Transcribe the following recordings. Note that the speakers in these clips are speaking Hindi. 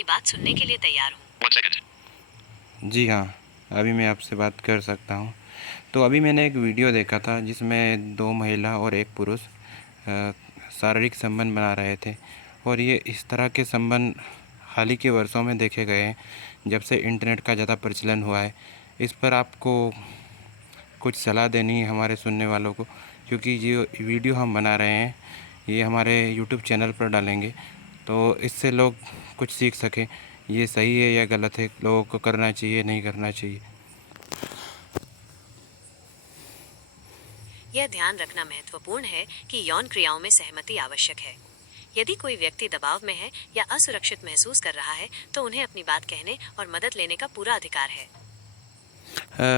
आपकी बात सुनने के लिए तैयार हूँ। 1 second. जी हाँ, अभी मैं आपसे बात कर सकता हूँ। तो अभी मैंने एक वीडियो देखा था जिसमें 2 महिला और 1 पुरुष शारीरिक संबंध बना रहे थे, और ये इस तरह के संबंध हाल ही के वर्षों में देखे गए हैं जब से इंटरनेट का ज़्यादा प्रचलन हुआ है। इस पर आपको कुछ सलाह देनी है हमारे सुनने वालों को, क्योंकि जो वीडियो हम बना रहे हैं ये हमारे यूट्यूब चैनल पर डालेंगे, तो इससे लोग कुछ सीख सकें ये सही है या गलत है, लोगों को करना चाहिए नहीं करना चाहिए। यह ध्यान रखना महत्वपूर्ण है कि यौन क्रियाओं में सहमति आवश्यक है। यदि कोई व्यक्ति दबाव में है या असुरक्षित महसूस कर रहा है तो उन्हें अपनी बात कहने और मदद लेने का पूरा अधिकार है।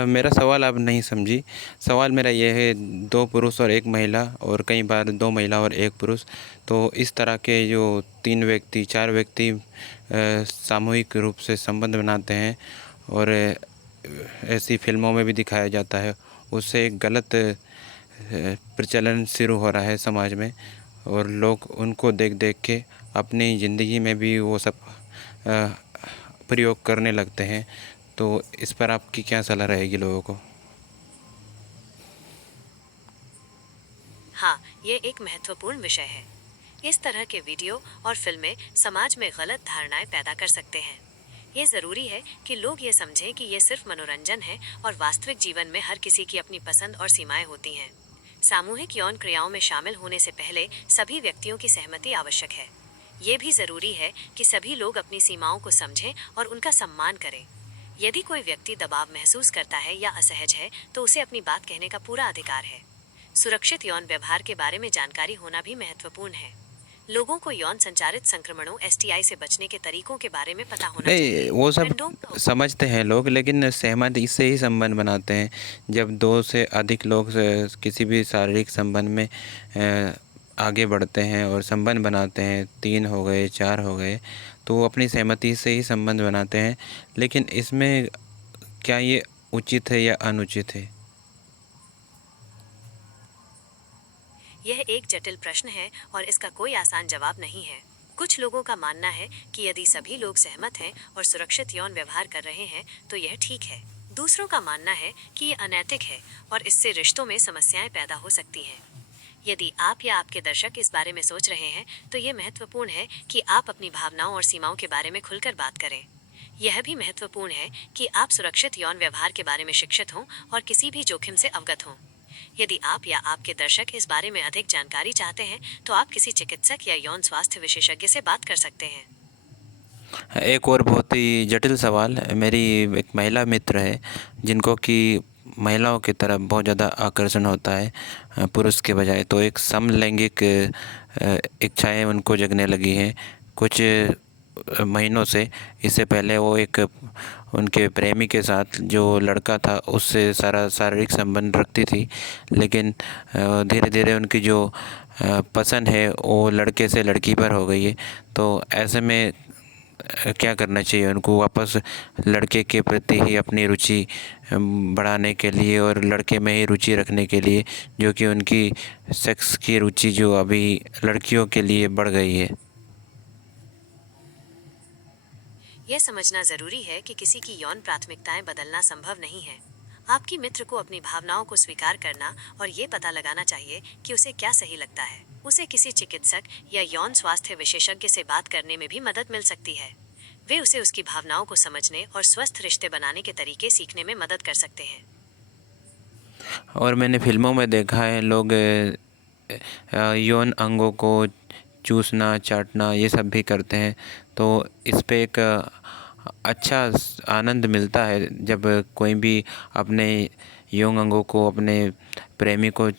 मेरा सवाल आप नहीं समझी। सवाल मेरा ये है, 2 पुरुष और 1 महिला, और कई बार 2 महिला और 1 पुरुष, तो इस तरह के जो 3 व्यक्ति 4 व्यक्ति सामूहिक रूप से संबंध बनाते हैं, और ऐसी फिल्मों में भी दिखाया जाता है, उससे एक गलत प्रचलन शुरू हो रहा है समाज में, और लोग उनको देख देख के अपनी ज़िंदगी में भी वो सब प्रयोग करने लगते हैं। तो इस पर आपकी क्या सलाह रहेगी लोगों को? हाँ, ये एक महत्वपूर्ण विषय है। इस तरह के वीडियो और फिल्में समाज में गलत धारणाएं पैदा कर सकते हैं। ये जरूरी है कि लोग ये समझें कि ये सिर्फ मनोरंजन है और वास्तविक जीवन में हर किसी की अपनी पसंद और सीमाएं होती हैं। सामूहिक यौन क्रियाओं में शामिल होने से पहले सभी व्यक्तियों की सहमति आवश्यक है। ये भी जरूरी है कि सभी लोग अपनी सीमाओं को समझें और उनका सम्मान करें। यदि कोई व्यक्ति दबाव महसूस करता है या असहज है तो उसे अपनी बात कहने का पूरा अधिकार है। सुरक्षित यौन व्यवहार के बारे में जानकारी होना भी महत्वपूर्ण है। लोगों को यौन संचारित संक्रमणों STI से बचने के तरीकों के बारे में पता होना चाहिए। नहीं, वो सब कंडोम का समझते हैं लोग, लेकिन सहमत इससे ही संबंध बनाते हैं जब 2 से अधिक लोग किसी भी शारीरिक संबंध में आगे बढ़ते हैं और संबंध बनाते हैं, 3 हो गए 4 हो गए, तो वो अपनी सहमति से ही संबंध बनाते हैं। लेकिन इसमें क्या ये उचित है या अनुचित है? यह एक जटिल प्रश्न है और इसका कोई आसान जवाब नहीं है। कुछ लोगों का मानना है कि यदि सभी लोग सहमत हैं और सुरक्षित यौन व्यवहार कर रहे हैं तो यह ठीक है। दूसरों का मानना है कि यह अनैतिक है और इससे रिश्तों में समस्याएं पैदा हो सकती हैं। यदि आप या आपके दर्शक इस बारे में सोच रहे हैं तो ये महत्वपूर्ण है कि आप अपनी भावनाओं और सीमाओं के बारे में खुलकर बात करें। यह भी महत्वपूर्ण है कि आप सुरक्षित यौन व्यवहार के बारे में शिक्षित हों और किसी भी जोखिम से अवगत हों। यदि आप या आपके दर्शक इस बारे में अधिक जानकारी चाहते हैं तो आप किसी चिकित्सक या यौन स्वास्थ्य विशेषज्ञ से बात कर सकते हैं। एक और बहुत ही जटिल सवाल, मेरी एक महिला मित्र है जिनको कि महिलाओं की तरफ बहुत ज़्यादा आकर्षण होता है पुरुष के बजाय, तो एक समलैंगिक इच्छाएं उनको जगने लगी हैं कुछ महीनों से। इससे पहले वो एक उनके प्रेमी के साथ जो लड़का था उससे सारा शारीरिक संबंध रखती थी, लेकिन धीरे धीरे उनकी जो पसंद है वो लड़के से लड़की पर हो गई है। तो ऐसे में क्या करना चाहिए उनको? वापस लड़के के प्रति ही अपनी रुचि बढ़ाने के लिए और लड़के में ही रुचि रखने के लिए, जो कि उनकी सेक्स की रुचि जो अभी लड़कियों के लिए बढ़ गई है। यह समझना जरूरी है कि किसी की यौन प्राथमिकताएं बदलना संभव नहीं है। आपकी मित्र को अपनी भावनाओं को स्वीकार करना और ये पता लगाना चाहिए कि उसे क्या सही लगता है। उसे किसी चिकित्सक या यौन स्वास्थ्य विशेषज्ञ से बात करने में भी मदद मिल सकती है। वे उसे उसकी भावनाओं को समझने और स्वस्थ रिश्ते बनाने के तरीके सीखने में मदद कर सकते हैं। और मैंने फिल्मों में देखा है लोग यौन अंगों को चूसना चाटना ये सब भी करते हैं, तो इस पे एक अच्छा आनंद मिलता है जब कोई भी अपने यौन अंगों को अपने प्रेमी को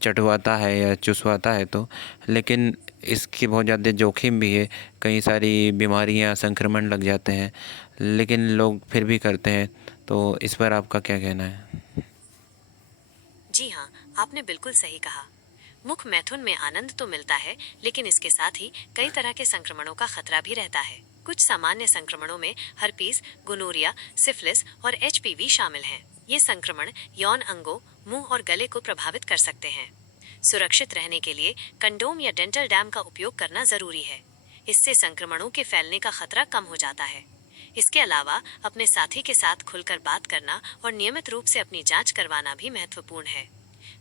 चटवाता है या चुसवाता है तो। लेकिन इसकी बहुत ज़्यादा जोखिम भी है, कई सारी बीमारियां संक्रमण लग जाते हैं, लेकिन लोग फिर भी करते हैं। तो इस पर आपका क्या कहना है? जी हाँ, आपने बिल्कुल सही कहा। मुख मैथुन में आनंद तो मिलता है, लेकिन इसके साथ ही कई तरह के संक्रमणों का खतरा भी रहता है। कुछ सामान्य संक्रमणों में हर्पीज, गोनोरिया, सिफिलिस और HPV शामिल हैं। ये संक्रमण यौन अंगों, मुंह और गले को प्रभावित कर सकते हैं। सुरक्षित रहने के लिए कंडोम या डेंटल डैम का उपयोग करना जरूरी है। इससे संक्रमणों के फैलने का खतरा कम हो जाता है। इसके अलावा अपने साथी के साथ खुलकर बात करना और नियमित रूप से अपनी जांच करवाना भी महत्वपूर्ण है।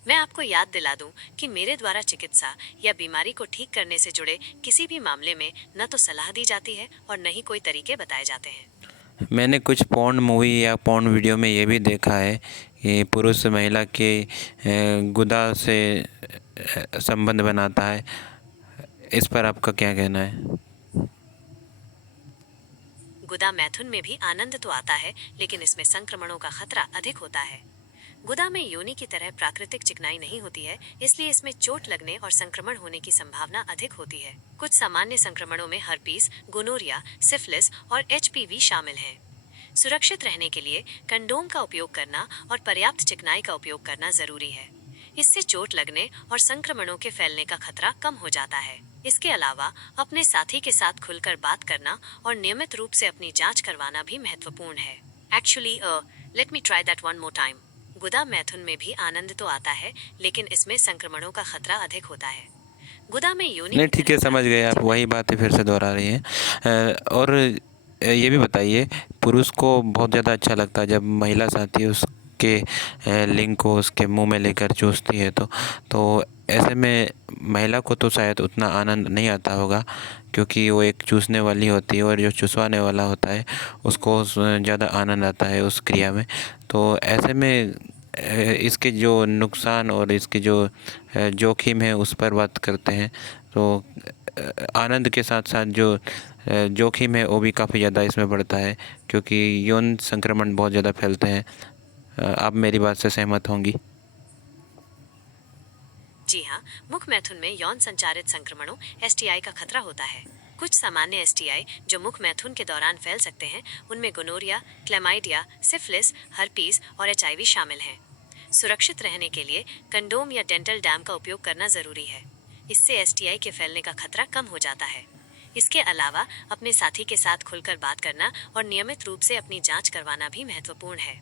मैं आपको याद दिला दूं कि मेरे द्वारा चिकित्सा या बीमारी को ठीक करने से जुड़े किसी भी मामले में न तो सलाह दी जाती है और न ही कोई तरीके बताए जाते हैं। मैंने कुछ पॉर्न मूवी या पॉर्न वीडियो में ये भी देखा है कि पुरुष महिला के गुदा से संबंध बनाता है। इस पर आपका क्या कहना है? गुदा मैथुन में भी आनंद तो आता है, लेकिन इसमें संक्रमणों का खतरा अधिक होता है। गुदा में योनि की तरह प्राकृतिक चिकनाई नहीं होती है, इसलिए इसमें चोट लगने और संक्रमण होने की संभावना अधिक होती है। कुछ सामान्य संक्रमणों में हर्पीस, गोनोरिया, सिफिलिस और एचपीवी शामिल हैं। सुरक्षित रहने के लिए कंडोम का उपयोग करना और पर्याप्त चिकनाई का उपयोग करना जरूरी है। इससे चोट लगने और संक्रमणों के फैलने का खतरा कम हो जाता है। इसके अलावा अपने साथी के साथ खुलकर बात करना और नियमित रूप से अपनी जांच करवाना भी महत्वपूर्ण है। Actually let me try that one more time. गुदा मैथुन में भी आनंद तो आता है, लेकिन इसमें संक्रमणों का खतरा अधिक होता है। गुदा में योनि नहीं, ठीक है, समझ गए। आप वही बातें फिर से दोहरा रही हैं। और ये भी बताइए, पुरुष को बहुत ज़्यादा अच्छा लगता है जब महिला साथी उसके लिंग को उसके मुंह में लेकर चूसती है, तो ऐसे में महिला को तो शायद उतना आनंद नहीं आता होगा, क्योंकि वो एक चूसने वाली होती है और जो चूसवाने वाला होता है उसको ज़्यादा आनंद आता है उस क्रिया में। तो ऐसे में इसके जो नुकसान और इसके जो जोखिम है उस पर बात करते हैं। तो आनंद के साथ साथ जो जोखिम है वो भी काफ़ी ज़्यादा इसमें बढ़ता है, क्योंकि यौन संक्रमण बहुत ज़्यादा फैलते हैं। आप मेरी बात से सहमत होंगी? जी हाँ, मुख मैथुन में यौन संचारित संक्रमणों एसटीआई का खतरा होता है। कुछ सामान्य एसटीआई जो मुख मैथुन के दौरान फैल सकते हैं, उनमें गोनोरिया, क्लैमाइडिया, सिफिलिस, हर्पीस और एचआईवी शामिल हैं। सुरक्षित रहने के लिए कंडोम या डेंटल डैम का उपयोग करना जरूरी है। इससे एसटीआई के फैलने का खतरा कम हो जाता है। इसके अलावा अपने साथी के साथ खुलकर बात करना और नियमित रूप से अपनी जांच करवाना भी महत्वपूर्ण है।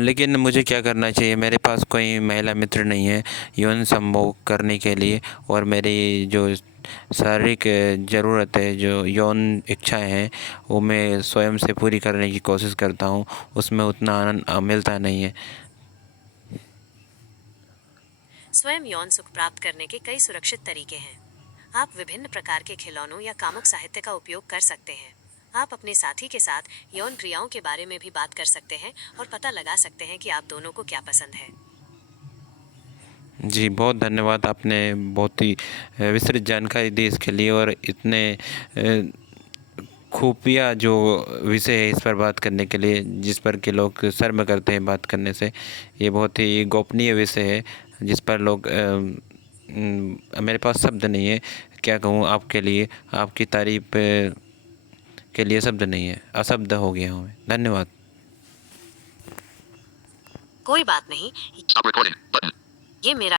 लेकिन मुझे क्या करना चाहिए? मेरे पास कोई महिला मित्र नहीं है यौन संभोग करने के लिए, और मेरी जो शारीरिक ज़रूरत है, जो यौन इच्छाएं हैं, वो मैं स्वयं से पूरी करने की कोशिश करता हूँ, उसमें उतना आनंद मिलता नहीं है। स्वयं यौन सुख प्राप्त करने के कई सुरक्षित तरीके हैं। आप विभिन्न प्रकार के खिलौनों या कामुक साहित्य का उपयोग कर सकते हैं। आप अपने साथी के साथ यौन क्रियाओं के बारे में भी बात कर सकते हैं और पता लगा सकते हैं कि आप दोनों को क्या पसंद है। जी, बहुत धन्यवाद। आपने बहुत ही विस्तृत जानकारी दी इसके लिए, और इतने खुफिया जो विषय है इस पर बात करने के लिए, जिस पर कि लोग शर्म करते हैं बात करने से। ये बहुत ही गोपनीय विषय है जिस पर लोग मेरे पास शब्द नहीं है, क्या कहूँ आपके लिए। आपकी तारीफ के लिए शब्द नहीं है, अशब्द हो गया हूँ मैं। धन्यवाद। कोई बात नहीं, Stop recording button. ये मेरा